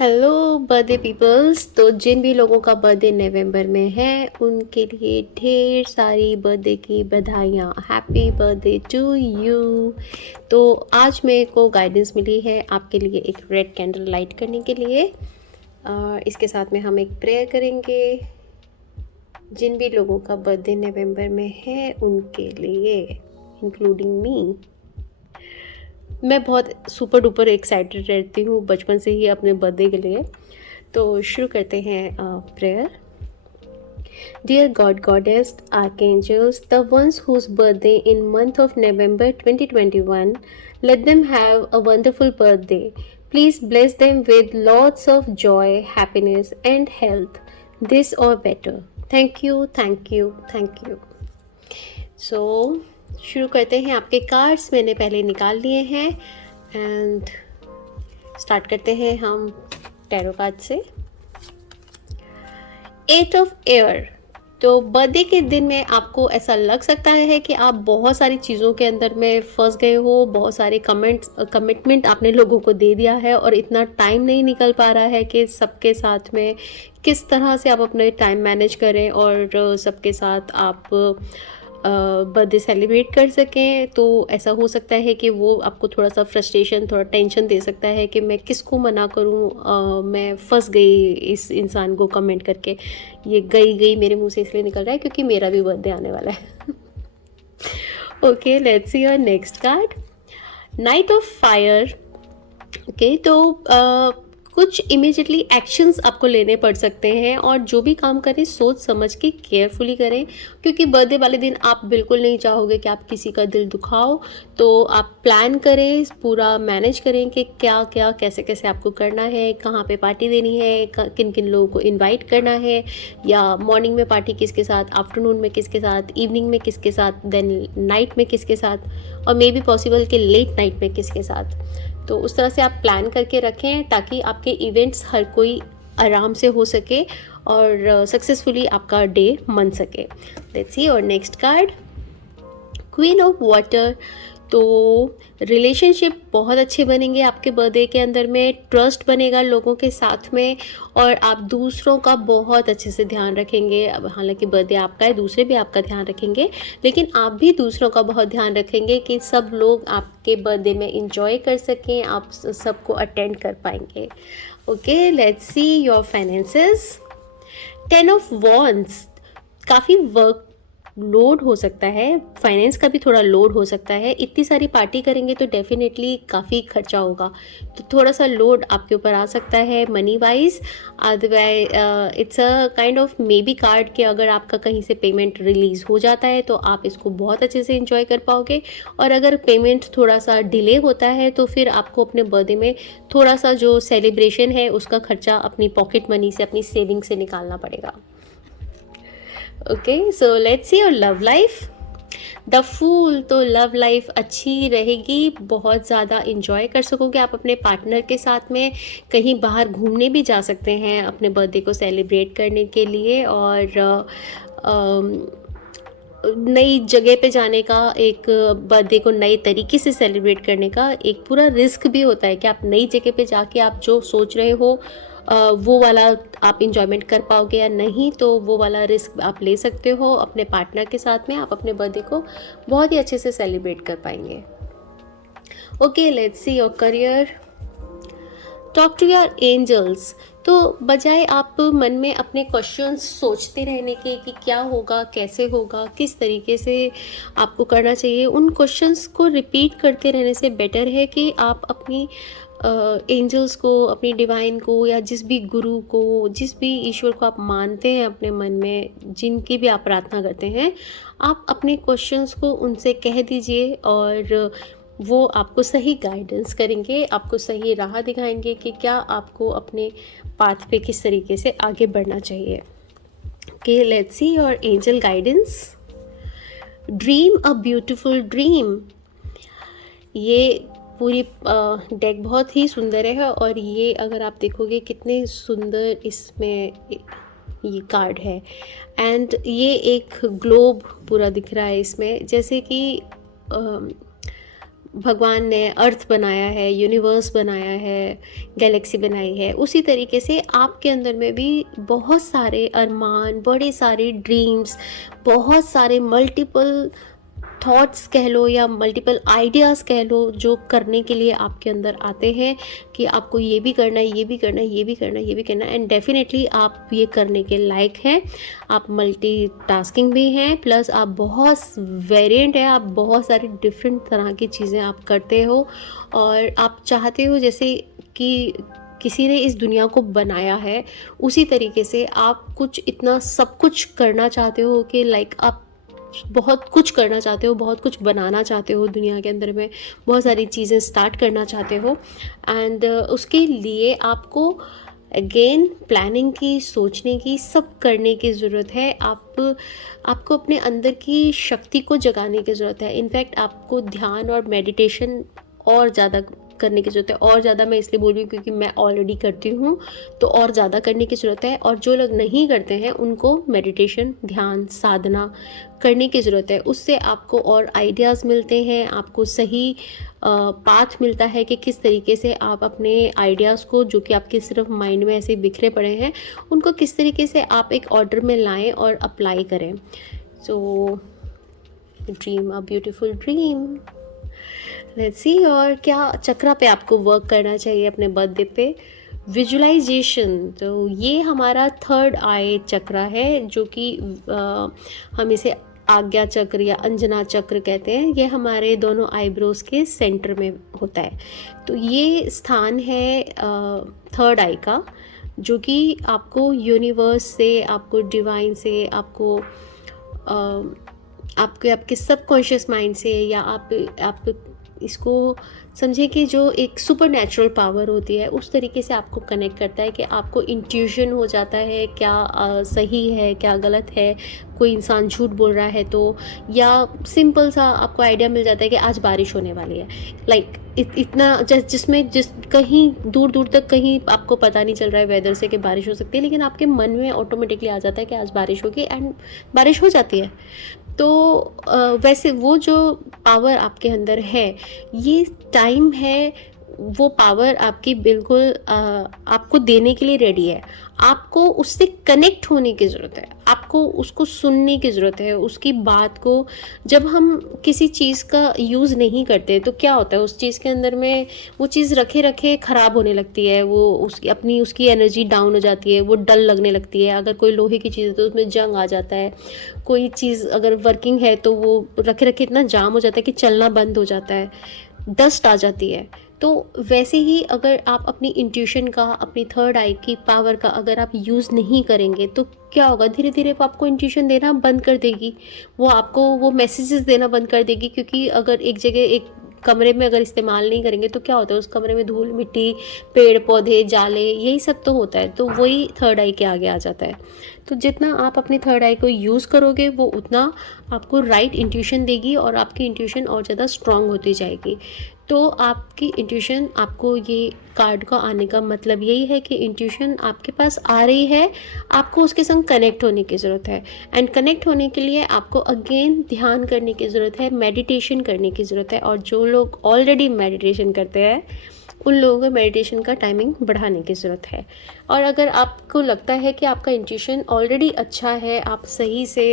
Hello birthday peoples. तो जिन भी लोगों का बर्थडे नवंबर में है उनके लिए ढेर सारी बर्थडे की बधाइयाँ। Happy birthday to you. तो आज मेरे को गाइडेंस मिली है आपके लिए एक रेड कैंडल लाइट करने के लिए। इसके साथ में हम एक प्रेयर करेंगे। जिन भी लोगों का बर्थडे नवंबर में है उनके लिए, इंक्लूडिंग मी। मैं बहुत सुपर डुपर एक्साइटेड रहती हूँ बचपन से ही अपने बर्थडे के लिए। तो शुरू करते हैं prayer. Dear god goddess archangels, the ones whose birthday in month of November 2021, let them have a wonderful birthday. Please bless them with lots of joy, happiness and health, this or better. Thank you, thank you, thank you. सो शुरू करते हैं। आपके cards मैंने पहले निकाल लिए हैं and start करते हैं हम टैरो कार्ड से। 8 ऑफ एयर। तो बर्थडे के दिन में आपको ऐसा लग सकता है कि आप बहुत सारी चीज़ों के अंदर में फंस गए हो, बहुत सारे कमिटमेंट आपने लोगों को दे दिया है और इतना टाइम नहीं निकल पा रहा है कि सबके साथ में किस तरह से आप अपने टाइम मैनेज करें और सबके साथ आप बर्थडे सेलिब्रेट कर सकें। तो ऐसा हो सकता है कि वो आपको थोड़ा सा फ्रस्ट्रेशन, थोड़ा टेंशन दे सकता है कि मैं किसको मना करूं, मैं फंस गई इस इंसान को कमेंट करके। ये गई मेरे मुंह से इसलिए निकल रहा है क्योंकि मेरा भी बर्थडे आने वाला है। Okay, let's see your next card, night of fire. Okay, तो कुछ इमीडिएटली एक्शंस आपको लेने पड़ सकते हैं और जो भी काम करें सोच समझ के केयरफुली करें, क्योंकि बर्थडे वाले दिन आप बिल्कुल नहीं चाहोगे कि आप किसी का दिल दुखाओ। तो आप प्लान करें, पूरा मैनेज करें कि क्या क्या कैसे कैसे आपको करना है, कहाँ पे पार्टी देनी है, किन किन लोगों को इनवाइट करना है, या मॉर्निंग में पार्टी किसके साथ, आफ्टरनून में किसके साथ, इवनिंग में किसके साथ, देन नाइट में किसके साथ, और मे बी पॉसिबल कि लेट नाइट में किसके साथ। तो उस तरह से आप प्लान करके रखें ताकि आपके इवेंट्स हर कोई आराम से हो सके और सक्सेसफुली आपका डे मन सके। लेट्स सी और next card, queen of water. तो रिलेशनशिप बहुत अच्छे बनेंगे आपके बर्थडे के अंदर में, ट्रस्ट बनेगा लोगों के साथ में और आप दूसरों का बहुत अच्छे से ध्यान रखेंगे। अब हालांकि बर्थडे आपका है, दूसरे भी आपका ध्यान रखेंगे, लेकिन आप भी दूसरों का बहुत ध्यान रखेंगे कि सब लोग आपके बर्थडे में इंजॉय कर सकें, आप सबको अटेंड कर पाएंगे। Okay, let's see your finances. 10 of wands. काफ़ी वर्क लोड हो सकता है, फाइनेंस का भी थोड़ा लोड हो सकता है। इतनी सारी पार्टी करेंगे तो डेफिनेटली काफ़ी खर्चा होगा, तो थोड़ा सा लोड आपके ऊपर आ सकता है money wise. Otherwise it's a kind of may be card कि अगर आपका कहीं से पेमेंट रिलीज़ हो जाता है तो आप इसको बहुत अच्छे से इंजॉय कर पाओगे, और अगर पेमेंट थोड़ा सा डिले होता है तो फिर आपको अपने बर्थडे में थोड़ा सा जो सेलिब्रेशन है उसका खर्चा अपनी पॉकेट मनी से, अपनी सेविंग से निकालना पड़ेगा। Okay, so let's see your love life. The fool. तो लव लाइफ अच्छी रहेगी, बहुत ज़्यादा इंजॉय कर सकोगे आप अपने पार्टनर के साथ में। कहीं बाहर घूमने भी जा सकते हैं अपने बर्थडे को सेलिब्रेट करने के लिए, और नई जगह पे जाने का, एक बर्थडे को नए तरीके से सेलिब्रेट करने का एक पूरा रिस्क भी होता है कि आप नई जगह पे जाके आप जो सोच रहे हो वो वाला आप इंजॉयमेंट कर पाओगे या नहीं। तो वो वाला रिस्क आप ले सकते हो अपने पार्टनर के साथ में, आप अपने बर्थडे को बहुत ही अच्छे से सेलिब्रेट कर पाएंगे। Okay, let's see your career. Talk to your angels. तो बजाय आप मन में अपने क्वेश्चंस सोचते रहने के कि क्या होगा, कैसे होगा, किस तरीके से आपको करना चाहिए, उन क्वेश्चंस को रिपीट करते रहने से बेटर है कि आप अपनी एंजल्स को, अपनी डिवाइन को, या जिस भी गुरु को, जिस भी ईश्वर को आप मानते हैं अपने मन में, जिनकी भी आप प्रार्थना करते हैं, आप अपने क्वेश्चंस को उनसे कह दीजिए और वो आपको सही गाइडेंस करेंगे, आपको सही राह दिखाएंगे कि क्या आपको अपने पाथ पे किस तरीके से आगे बढ़ना चाहिए। Okay, let's see your angel guidance. Dream a beautiful dream. ये पूरी डेक बहुत ही सुंदर है और ये अगर आप देखोगे कितने सुंदर इसमें ये कार्ड है, एंड ये एक ग्लोब पूरा दिख रहा है इसमें, जैसे कि भगवान ने अर्थ बनाया है, यूनिवर्स बनाया है, गैलेक्सी बनाई है, उसी तरीके से आपके अंदर में भी बहुत सारे अरमान, बड़े सारे ड्रीम्स, बहुत सारे मल्टीपल थॉट्स कह लो या मल्टीपल आइडियाज़ कह लो, जो करने के लिए आपके अंदर आते हैं कि आपको ये भी करना है, ये भी करना है, ये भी करना है, ये भी करना है, एंड डेफिनेटली आप ये करने के लायक हैं। आप मल्टीटास्किंग भी हैं, प्लस आप बहुत वेरिएंट है, आप बहुत सारी डिफरेंट तरह की चीज़ें आप करते हो, और आप चाहते हो जैसे कि किसी ने इस दुनिया को बनाया है, उसी तरीके से आप कुछ इतना सब कुछ करना चाहते हो कि लाइक आप बहुत कुछ करना चाहते हो, बहुत कुछ बनाना चाहते हो दुनिया के अंदर में, बहुत सारी चीज़ें स्टार्ट करना चाहते हो, एंड उसके लिए आपको अगेन प्लानिंग की, सोचने की, सब करने की ज़रूरत है। आपको अपने अंदर की शक्ति को जगाने की ज़रूरत है। इनफैक्ट आपको ध्यान और मेडिटेशन और ज़्यादा करने की ज़रूरत है। और ज़्यादा मैं इसलिए बोल रही हूँ क्योंकि मैं ऑलरेडी करती हूँ, तो और ज़्यादा करने की ज़रूरत है। और जो लोग नहीं करते हैं उनको मेडिटेशन, ध्यान, साधना करने की ज़रूरत है। उससे आपको और आइडियाज़ मिलते हैं, आपको सही पाथ मिलता है कि किस तरीके से आप अपने आइडियाज़ को, जो कि आपके सिर्फ माइंड में ऐसे बिखरे पड़े हैं, उनको किस तरीके से आप एक ऑर्डर में लाएं और अप्लाई करें। So dream a beautiful dream. Let's see, और क्या चक्रा पे आपको वर्क करना चाहिए अपने बर्थडे पे। विजुअलाइजेशन, तो ये हमारा थर्ड आई चक्रा है, जो कि हम इसे आज्ञा चक्र या अंजना चक्र कहते हैं। ये हमारे दोनों आईब्रोज के सेंटर में होता है। तो ये स्थान है थर्ड आई का, जो कि आपको यूनिवर्स से, आपको डिवाइन से, आपके आपके सबकॉन्शियस माइंड से, या आप इसको समझे कि जो एक सुपर नेचुरल पावर होती है, उस तरीके से आपको कनेक्ट करता है कि आपको इंट्यूशन हो जाता है क्या सही है, क्या गलत है, कोई इंसान झूठ बोल रहा है तो, या सिंपल सा आपको आइडिया मिल जाता है कि आज बारिश होने वाली है। लाइक इतना जिस कहीं दूर दूर तक कहीं आपको पता नहीं चल रहा है वेदर से कि बारिश हो सकती है, लेकिन आपके मन में ऑटोमेटिकली आ जाता है कि आज बारिश होगी, एंड बारिश हो जाती है। तो वैसे वो जो पावर आपके अंदर है, ये टाइम है, वो पावर आपकी बिल्कुल आपको देने के लिए रेडी है। आपको उससे कनेक्ट होने की ज़रूरत है, आपको उसको सुनने की ज़रूरत है, उसकी बात को। जब हम किसी चीज़ का यूज़ नहीं करते तो क्या होता है, उस चीज़ के अंदर में वो चीज़ रखे रखे ख़राब होने लगती है, वो उसकी एनर्जी डाउन हो जाती है, वो डल लगने लगती है। अगर कोई लोहे की चीज़ है तो उसमें जंग आ जाता है। कोई चीज़ अगर वर्किंग है तो वो रखे रखे इतना जाम हो जाता है कि चलना बंद हो जाता है, डस्ट आ जाती है। तो वैसे ही अगर आप अपनी इंट्यूशन का, अपनी थर्ड आई की पावर का अगर आप यूज़ नहीं करेंगे तो क्या होगा, धीरे धीरे वो आपको इंट्यूशन देना बंद कर देगी, वो आपको वो मैसेजेस देना बंद कर देगी। क्योंकि अगर एक जगह, एक कमरे में अगर इस्तेमाल नहीं करेंगे तो क्या होता है, उस कमरे में धूल मिट्टी, पेड़ पौधे, जाले, यही सब तो होता है। तो वही थर्ड आई के आगे आ जाता है। तो जितना आप अपनी थर्ड आई को यूज़ करोगे, वो उतना आपको राइट इंट्यूशन देगी, और आपकी इंट्यूशन और ज़्यादा स्ट्रांग होती जाएगी। तो आपकी इंट्यूशन, आपको ये कार्ड का आने का मतलब यही है कि इंट्यूशन आपके पास आ रही है, आपको उसके संग कनेक्ट होने की ज़रूरत है। एंड कनेक्ट होने के लिए आपको अगेन ध्यान करने की ज़रूरत है, मेडिटेशन करने की ज़रूरत है। और जो लोग ऑलरेडी मेडिटेशन करते हैं, उन लोगों को मेडिटेशन का टाइमिंग बढ़ाने की ज़रूरत है। और अगर आपको लगता है कि आपका इंट्यूशन ऑलरेडी अच्छा है, आप सही से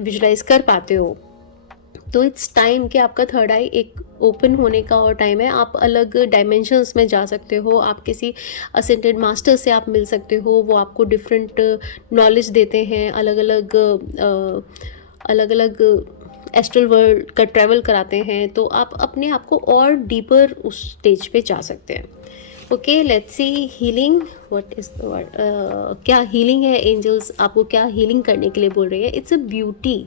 विजुलाइज कर पाते हो, तो इट्स टाइम कि आपका थर्ड आई एक ओपन होने का और टाइम है। आप अलग डायमेंशंस में जा सकते हो, आप किसी असेंडेड मास्टर से आप मिल सकते हो, वो आपको डिफरेंट नॉलेज देते हैं, अलग अलग एस्ट्रल वर्ल्ड का ट्रैवल कराते हैं। तो आप अपने आप को और डीपर उस स्टेज पे जा सकते हैं। Okay, let's C healing. What is the word, क्या हीलिंग है, एंजल्स आपको क्या हीलिंग करने के लिए बोल रही है। It's a beauty.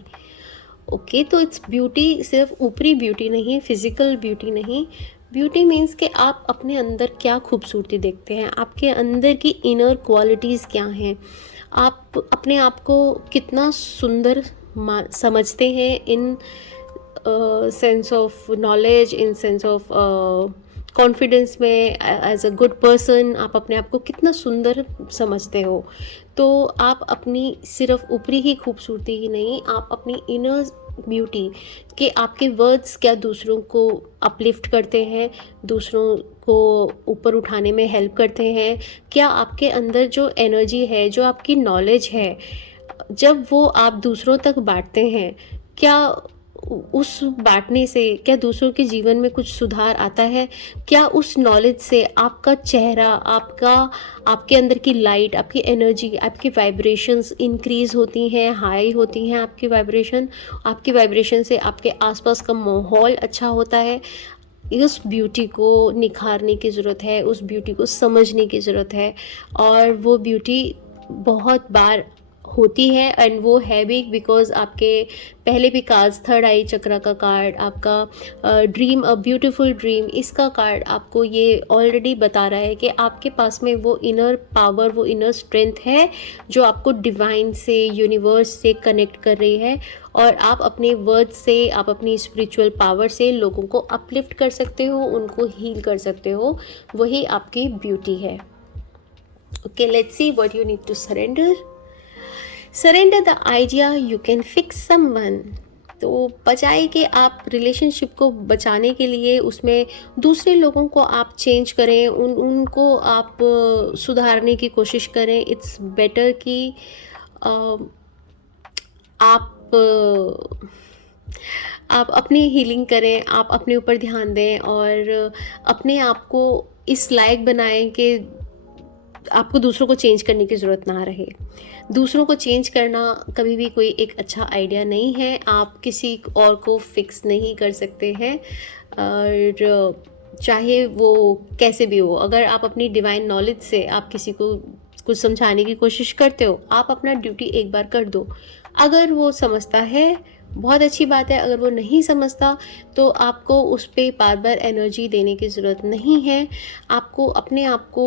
ओके, तो इट्स ब्यूटी सिर्फ ऊपरी ब्यूटी नहीं, फिजिकल ब्यूटी नहीं। ब्यूटी मीन्स कि आप अपने अंदर क्या खूबसूरती देखते हैं, आपके अंदर की इनर क्वालिटीज़ क्या हैं, आप अपने आप को कितना सुंदर समझते हैं, in sense of knowledge, in sense of confidence में, एज अ गुड पर्सन आप अपने आप को कितना सुंदर समझते हो। तो आप अपनी सिर्फ ऊपरी ही खूबसूरती ही नहीं, आप अपनी इनर ब्यूटी कि आपके वर्ड्स क्या दूसरों को अपलिफ्ट करते हैं, दूसरों को ऊपर उठाने में हेल्प करते हैं? क्या आपके अंदर जो एनर्जी है, जो आपकी नॉलेज है, जब वो आप दूसरों तक बाँटते हैं, क्या उस बाँटने से क्या दूसरों के जीवन में कुछ सुधार आता है? क्या उस नॉलेज से आपका चेहरा, आपके अंदर की लाइट, आपकी एनर्जी, आपकी वाइब्रेशंस इंक्रीज़ होती हैं, हाई होती हैं आपकी वाइब्रेशन से आपके आस-पास का माहौल अच्छा होता है? उस ब्यूटी को निखारने की ज़रूरत है, उस ब्यूटी को समझने की ज़रूरत है, और वो ब्यूटी बहुत बार होती है, एंड वो है भी बिकॉज़ आपके पहले भी कार्ड्स, थर्ड आई चक्रा का कार्ड, आपका ड्रीम अ ब्यूटीफुल ड्रीम, इसका कार्ड आपको ये ऑलरेडी बता रहा है कि आपके पास में वो इनर पावर, वो इनर स्ट्रेंथ है जो आपको डिवाइन से, यूनिवर्स से कनेक्ट कर रही है, और आप अपने वर्ड से, आप अपनी स्पिरिचुअल पावर से लोगों को अपलिफ्ट कर सकते हो, उनको हील कर सकते हो। वही आपकी ब्यूटी है। Okay, let's see what you need to surrender. Surrender the idea you can fix someone. तो बजाय कि आप रिलेशनशिप को बचाने के लिए उसमें दूसरे लोगों को आप चेंज करें, उनको आप सुधारने की कोशिश करें, इट्स बेटर कि आप आप अपनी हीलिंग करें, आप अपने ऊपर ध्यान दें, और अपने आप को इस लायक बनाएं कि आपको दूसरों को चेंज करने की ज़रूरत ना रहे। दूसरों को चेंज करना कभी भी कोई एक अच्छा आइडिया नहीं है। आप किसी और को फिक्स नहीं कर सकते हैं, और चाहे वो कैसे भी हो। अगर आप अपनी डिवाइन नॉलेज से आप किसी को कुछ समझाने की कोशिश करते हो, आप अपना ड्यूटी एक बार कर दो। अगर वो समझता है, बहुत अच्छी बात है। अगर वो नहीं समझता तो आपको उस पे बार-बार एनर्जी देने की ज़रूरत नहीं है। आपको अपने आप को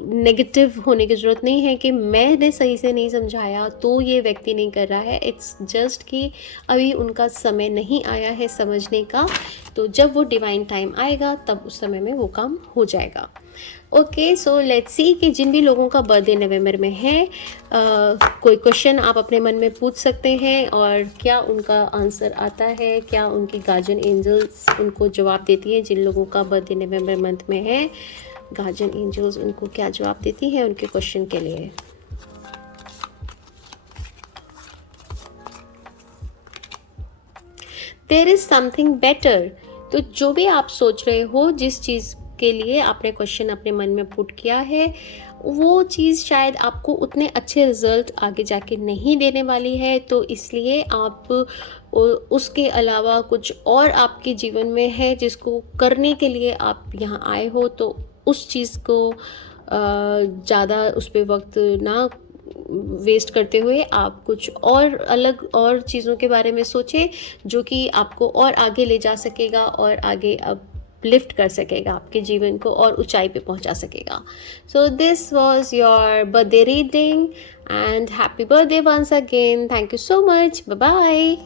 नेगेटिव होने की ज़रूरत नहीं है कि मैंने सही से नहीं समझाया तो ये व्यक्ति नहीं कर रहा है। इट्स जस्ट कि अभी उनका समय नहीं आया है समझने का, तो जब वो डिवाइन टाइम आएगा तब उस समय में वो काम हो जाएगा। ओके, सो लेट्स सी कि जिन भी लोगों का बर्थडे नवंबर में है, कोई क्वेश्चन आप अपने मन में पूछ सकते हैं, और क्या उनका आंसर आता है, क्या उनकी गार्जियन एंजल्स उनको जवाब देती हैं। जिन लोगों का बर्थडे नवंबर मंथ में है, गार्जियन एंजल्स उनको क्या जवाब देती हैं उनके क्वेश्चन के लिए। There is something better. तो जो भी आप सोच रहे हो, जिस चीज़ के लिए आपने क्वेश्चन अपने मन में पुट किया है, वो चीज़ शायद आपको उतने अच्छे रिजल्ट आगे जाके नहीं देने वाली है, तो इसलिए आप उसके अलावा कुछ और आपके जीवन में है जिसको करने के लिए आप यहाँ आए हो, तो उस चीज़ को ज़्यादा उस पर वक्त ना वेस्ट करते हुए आप कुछ और अलग और चीज़ों के बारे में सोचें, जो कि आपको और आगे ले जा सकेगा, और आगे अब लिफ्ट कर सकेगा आपके जीवन को, और ऊंचाई पे पहुंचा सकेगा। So this was your birthday reading, and happy birthday once again. Thank you so much. Bye bye.